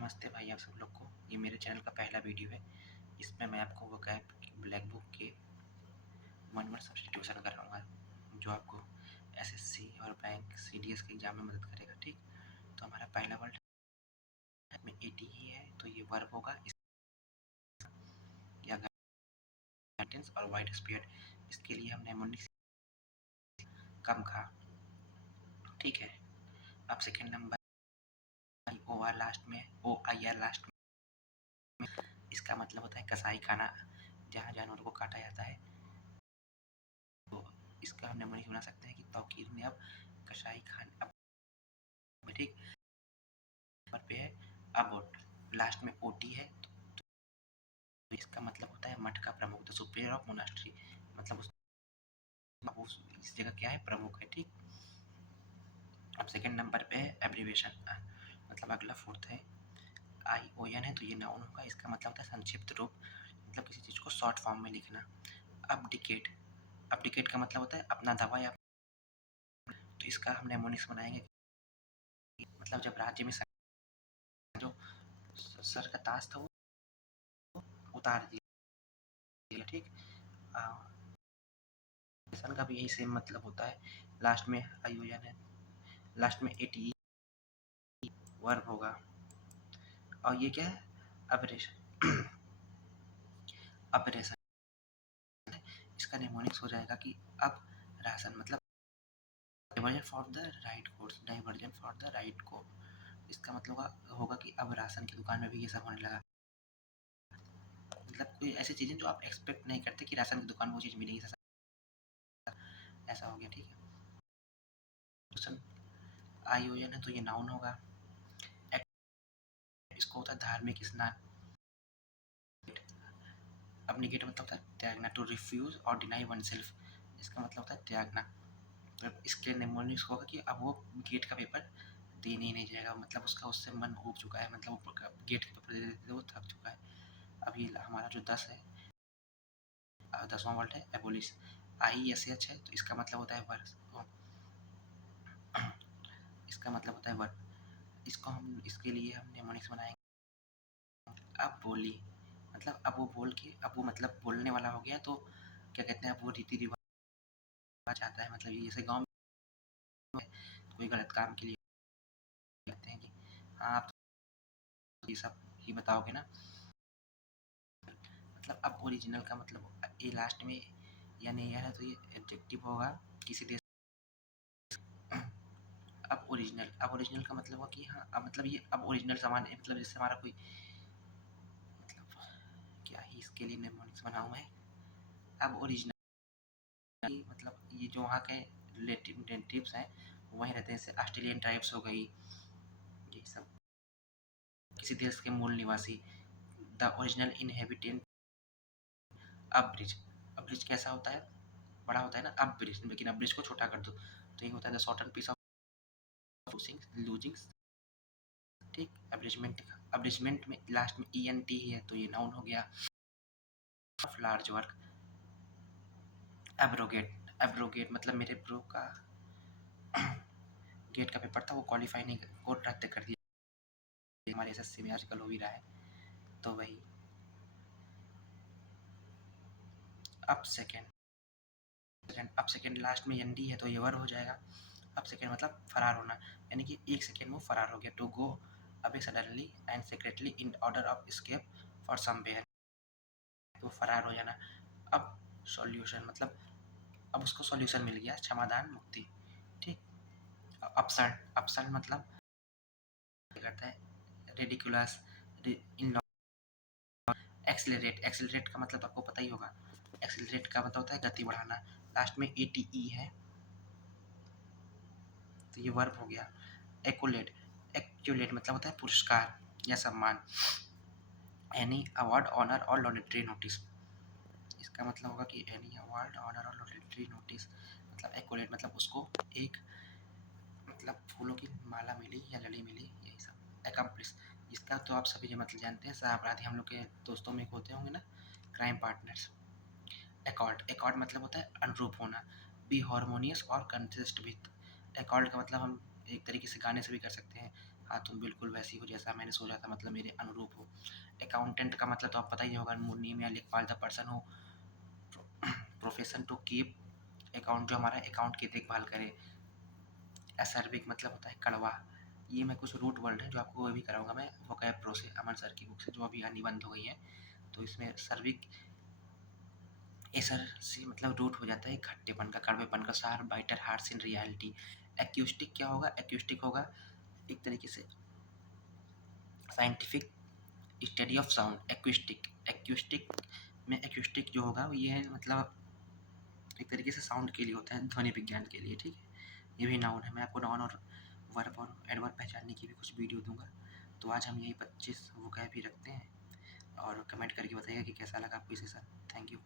नमस्ते भाई आप सब लोग को। ये मेरे चैनल का पहला वीडियो है। इसमें मैं आपको vocab ब्लैक बुक के वन वर्ड सब्स्टिट्यूशन कराऊंगा जो आपको एसएससी और बैंक सीडीएस के एग्जाम में मदद करेगा। ठीक, तो हमारा पहला वर्ड में एटी ही है, तो ये वर्ब होगा या गाइडेंस और वाइड स्पीड। इसके लिए हमने मुनिस कम कहा। ठीक है, अब second number O R last में, ओ आई आर लास्ट में, इसका मतलब होता है कसाई खाना, जहाँ जानवरों को काटा जाता है। तो इसका हम नेमोनिक्स बना सकते हैं कि तौकीर ने अब कसाई खान अब। ठीक, नंबर पे है अबोट, लास्ट में ओटी है, तो इसका मतलब होता है मठ का प्रमुख, द सुपीरियर ऑफ मोनास्ट्री, मतलब इस जगह क्या है, प्रमुख है। ठीक, अब सेकंड नंबर पे है एब्रीवेशन, मतलब अगला फोर्थ है आई ओ एन है, तो ये नाउन होगा। इसका मतलब होता है संक्षिप्त रूप, मतलब किसी चीज़ को शॉर्ट फॉर्म में लिखना। अबडिकेट, अबडिकेट का मतलब होता है अपना दावा या, तो इसका हम नेमोनिक्स बनाएंगे, मतलब जब राज्य में जो सर का ताज था वो उतार दिया। ठीक, सन का भी यही सेम मतलब होता है, लास्ट में आयोजन है, लास्ट में एटी वर्ब होगा। और ये क्या है, अबरेशन, अबरेशन, इसका नेमोनिक्स हो जाएगा कि अब राशन, मतलब diversion for the right course, diversion for the right को, इसका मतलब होगा कि अब राशन की दुकान में भी ये सब होने लगा। मतलब कोई ऐसी चीज़ें जो आप एक्सपेक्ट नहीं करते कि राशन की दुकान में वो चीज़ मिलेगी, ऐसा हो गया। ठीक है, क्वेश्चन आयोजन है, तो ये नाउन होगा। इसको होता है धार्मिक स्नान। अबनिकेट मतलब होता है त्यागना, टू रिफ्यूज और डिनाई वन सेल्फ, इसका मतलब होता है त्यागना। तो इसके नेमोनिक्स होगा कि अब वो गेट का पेपर देने ही नहीं जाएगा, मतलब उसका उससे मन उब चुका है, मतलब वो गेट का पेपर दे देते वो थक चुका है। अभी हमारा जो 10 है, 10वां वर्ड है एबोलिश, आई एस एच है, तो इसका मतलब होता है वर्ष, इसका मतलब होता है वर्ब। इसको हम, इसके लिए हम नेमोनिक्स बनाएंगे अब बोली, मतलब अब वो बोल के, अब वो मतलब बोलने वाला हो गया, तो क्या कहते हैं, अब वो रीति रिवाज आता है, मतलब ये जैसे गाँव में कोई गलत काम के लिए कहते हैं कि हाँ आप ये सब ही बताओगे ना, मतलब अब ओरिजिनल का मतलब ये लास्ट में यानी यह है, तो ये एडजेक्टिव होगा किसी देश। अब ओरिजिनल, अब ओरिजिनल का मतलब हुआ कि हाँ, अब मतलब ये अब ओरिजिनल सामान है, मतलब जैसे हमारा कोई, मतलब क्या ही इसके लिए नेमोनिक्स बनाऊँ मैं। अब ओरिजिनल मतलब ये जो वहाँ के रिलेटिव नेटिव्स हैं वहीं रहते हैं, जैसे ऑस्ट्रेलियन ट्राइब्स हो गई, ये सब किसी देश के मूल निवासी, द ओरिजिनल इनहेबिटेंट। अब ब्रिज, अब ब्रिज कैसा होता है, बड़ा होता है ना अब ब्रिज, लेकिन अब ब्रिज को छोटा कर दो तो ये होता है the shorten piece of losing. ठीक, अब्रिजमेंट, अब्रिजमेंट में लास्ट में ई एन टी है, तो ये नाउन हो गया। Of large work, abrogate, abrogate मतलब मेरे ब्रो का गेट का पेपर था वो क्वालिफाई नहीं, वो रद्द कर दिया, हमारे एसएससी में आजकल हो भी रहा है, तो वही। अब सेकेंड, अब सेकेंड लास्ट में एन डी है, तो ये वर्ब हो जाएगा। अब सेकेंड मतलब फरार होना, यानी कि एक सेकेंड में वो फरार हो गया, to go away suddenly and secretly in order of escape for somewhere, तो फरार हो जाना। अब सॉल्यूशन मतलब अब उसको सॉल्यूशन मिल गया, समाधान, मुक्ति। ठीक, अपसर्ड, अपसर्ड मतलब करता है रेडिकुलस, इन, एक्सेलरेट, एक्सेलरेट का मतलब आपको पता ही होगा, एक्सेलरेट का मतलब होता है गति बढ़ाना, लास्ट में ए टी ई है, तो ये वर्ब हो गया। एक्युलेट, एक्युलेट मतलब होता है पुरस्कार या सम्मान, एनी अवार्ड, ऑनर और लॉनेटरी नोटिस, इसका मतलब होगा कि एनी अवार्ड, ऑनर और लॉनेटरी नोटिस, मतलब एक्युलेट मतलब उसको एक, मतलब फूलों की माला मिली या लड़ी मिली, यही सब। एकम्प्लिस, इसका तो आप सभी मतलब जानते हैं, सहअपराधी हम लोग के दोस्तों में होते होंगे ना, क्राइम पार्टनर्स। एकॉर्ड, एकॉर्ड मतलब होता है अनुरूप होना, बी हारमोनियस और कंसिस्ट विथ, एकॉर्ड का मतलब हम एक तरीके से गाने से भी कर सकते हैं, हाँ, तुम बिल्कुल वैसी हो जैसा मैंने सोचा था, मतलब मेरे अनुरूप हो। अकाउंटेंट का मतलब तो आप पता ही होगा, मुन्नी में लिखपाल द पर्सन हो प्रोफेशन टू कीप अकाउंट, जो हमारा अकाउंट की देखभाल करे। एसर्बिक मतलब होता है कड़वा। ये मैं कुछ रूट वर्ड है जो आपको अभी कराऊंगा मैं वोकैब प्रो से, अमन सर की बुक से, जो अभी निबंध हो गई है। तो इसमें सर्विक एसर से मतलब रूट हो जाता है खट्टेपन का, कड़वेपन का। सार bitter harsh in reality. Acoustic क्या होगा? एक्यूस्टिक होगा एक तरीके से scientific study of sound. Acoustic, acoustic में एक्यूस्टिक जो होगा ये है मतलब एक तरीके से साउंड के लिए होता है, ध्वनि विज्ञान के लिए, ठीक है। ये भी नाउन है। मैं आपको नाउन और वर्ब और एडवर्ब पहचानने की भी कुछ वीडियो दूंगा। तो आज हम यही 25 वोकैब ही रखते हैं, और कमेंट करके बताइएगा कि कैसा लगा आपको ये सेशन। Thank you.